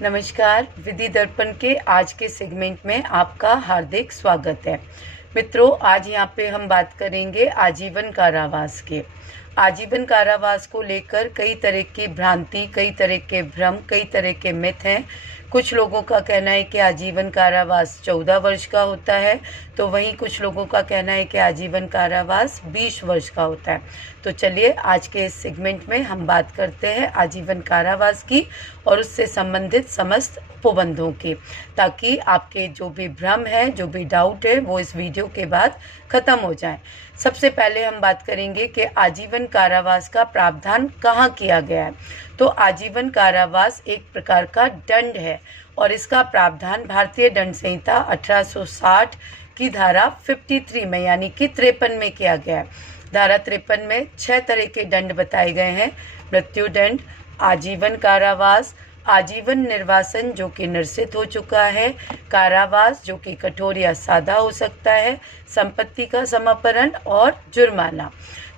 नमस्कार। विधि दर्पण के आज के सेगमेंट में आपका हार्दिक स्वागत है। मित्रों, आज यहाँ पे हम बात करेंगे आजीवन कारावास के। आजीवन कारावास को लेकर कई तरह की भ्रांति, कई तरह के भ्रम, कई तरह के मिथ हैं। कुछ लोगों का कहना है कि आजीवन कारावास 14 वर्ष का होता है, तो वहीं कुछ लोगों का कहना है कि आजीवन कारावास 20 वर्ष का होता है। तो चलिए आज के इस सेगमेंट में हम बात करते हैं आजीवन कारावास की और उससे संबंधित समस्त उपबंधों की, ताकि आपके जो भी भ्रम है, जो भी डाउट है, वो इस वीडियो के बाद ख़त्म हो जाए। सबसे पहले हम बात करेंगे कि आजीवन कारावास का प्रावधान कहाँ किया गया है। तो आजीवन कारावास एक प्रकार का दंड है और इसका प्रावधान भारतीय दंड संहिता 1860 की धारा 53 में यानी कि 53 में किया गया है। धारा 53 में 6 तरह के दंड बताए गए हैं। मृत्युदंड, आजीवन कारावास, आजीवन निर्वासन जो कि निरसित हो चुका है, कारावास जो कि कठोर या सादा हो सकता है, संपत्ति का समापन और जुर्माना।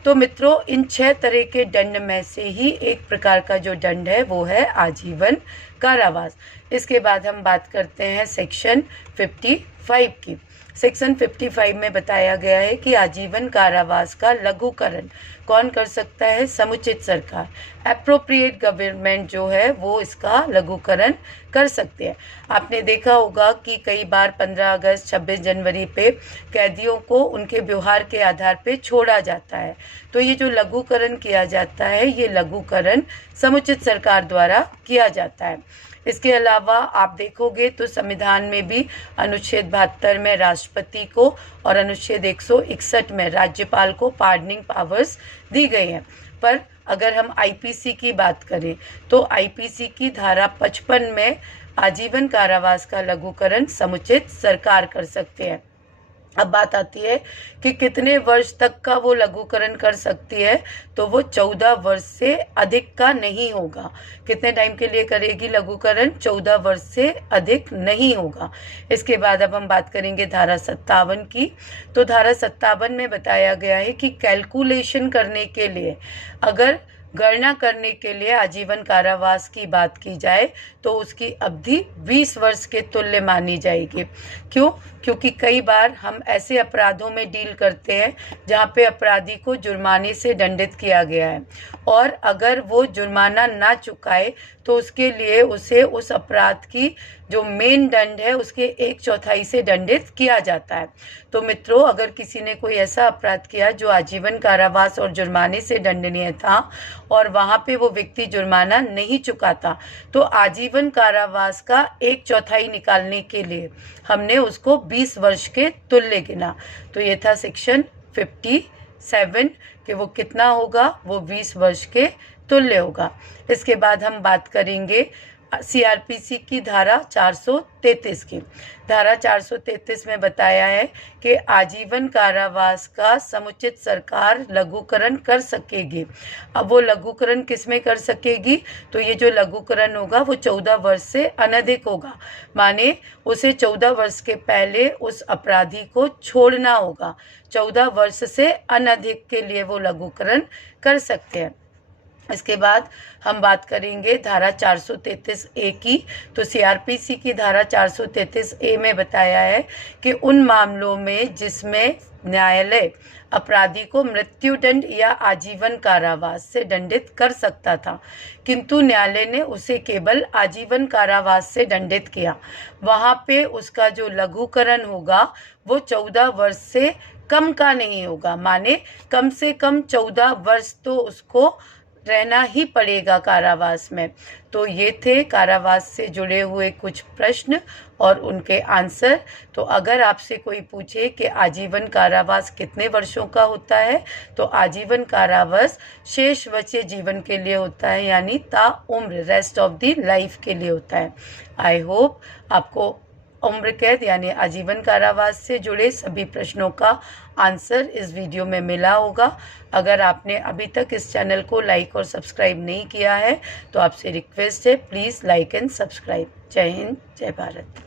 तो मित्रों, इन 6 तरह के दंड में से ही एक प्रकार का जो दंड है वो है आजीवन कारावास। इसके बाद हम बात करते हैं सेक्शन 55 की। सेक्शन 55 में बताया गया है कि आजीवन कारावास का लघुकरण कौन कर सकता है? समुचित सरकार, एप्रोप्रिएट गवर्नमेंट जो है वो इसका लघुकरण कर सकते हैं। आपने देखा होगा कि कई बार 15 अगस्त 26 जनवरी पे कैदियों को उनके व्यवहार के आधार पे छोड़ा जाता है। तो ये जो लघुकरण किया जाता है, ये लघुकरण समुचित सरकार द्वारा किया जाता है। इसके अलावा आप देखोगे तो संविधान में भी अनुच्छेद 72 में राष्ट्रपति को और अनुच्छेद 161 में राज्यपाल को पार्डनिंग पावर्स दी गई हैं। पर अगर हम आईपीसी की बात करें तो आईपीसी की धारा 55 में आजीवन कारावास का लघुकरण समुचित सरकार कर सकते हैं। अब बात आती है कि कितने वर्ष तक का वो लघुकरण कर सकती है, तो वो 14 वर्ष से अधिक का नहीं होगा। कितने टाइम के लिए करेगी लघुकरण? 14 वर्ष से अधिक नहीं होगा। इसके बाद अब हम बात करेंगे धारा 57 की। तो धारा 57 में बताया गया है कि कैलकुलेशन करने के लिए, अगर गणना करने के लिए आजीवन कारावास की बात की जाए तो उसकी अवधि 20 वर्ष के तुल्य मानी जाएगी। क्यों? क्योंकि कई बार हम ऐसे अपराधों में डील करते हैं जहाँ पे अपराधी को जुर्माने से दंडित किया गया है और अगर वो जुर्माना ना चुकाए तो उसके लिए उसे उस अपराध की जो मेन दंड है उसके 1/4 से दंडित किया जाता है। तो मित्रों, अगर किसी ने कोई ऐसा अपराध किया जो आजीवन कारावास और जुर्माने से दंडनीय था और वहाँ पे वो व्यक्ति जुर्माना नहीं चुकाता, तो आजीवन कारावास का 1/4 निकालने के लिए हमने उसको 20 वर्ष के तुल्य गिना। तो ये था सेक्शन 57 कि वो कितना होगा, वो 20 वर्ष के तुल्य होगा। इसके बाद हम बात करेंगे सीआरपीसी की धारा 433 की। धारा 433 में बताया है कि आजीवन कारावास का समुचित सरकार लघुकरण कर सकेगी। अब वो लघुकरण किस में कर सकेगी? तो ये जो लघुकरण होगा वो 14 वर्ष से अनधिक होगा। माने उसे 14 वर्ष के पहले उस अपराधी को छोड़ना होगा। 14 वर्ष से अनधिक के लिए वो लघुकरण कर सकते हैं। इसके बाद हम बात करेंगे धारा 433 ए की। तो सीआरपीसी की धारा 433 ए में बताया है कि उन मामलों में जिसमें न्यायालय अपराधी को मृत्युदंड या आजीवन कारावास से दंडित कर सकता था, किंतु न्यायालय ने उसे केवल आजीवन कारावास से दंडित किया, वहाँ पे उसका जो लघुकरण होगा वो 14 वर्ष से कम का नहीं होगा। माने कम से कम 14 वर्ष तो उसको रहना ही पड़ेगा कारावास में। तो ये थे कारावास से जुड़े हुए कुछ प्रश्न और उनके आंसर। तो अगर आपसे कोई पूछे कि आजीवन कारावास कितने वर्षों का होता है, तो आजीवन कारावास शेष बचे जीवन के लिए होता है, यानी ताउम्र, रेस्ट ऑफ द लाइफ के लिए होता है। आई होप आपको उम्र कैद यानी आजीवन कारावास से जुड़े सभी प्रश्नों का आंसर इस वीडियो में मिला होगा। अगर आपने अभी तक इस चैनल को लाइक और सब्सक्राइब नहीं किया है तो आपसे रिक्वेस्ट है, प्लीज़ लाइक एंड सब्सक्राइब। जय हिंद, जय भारत।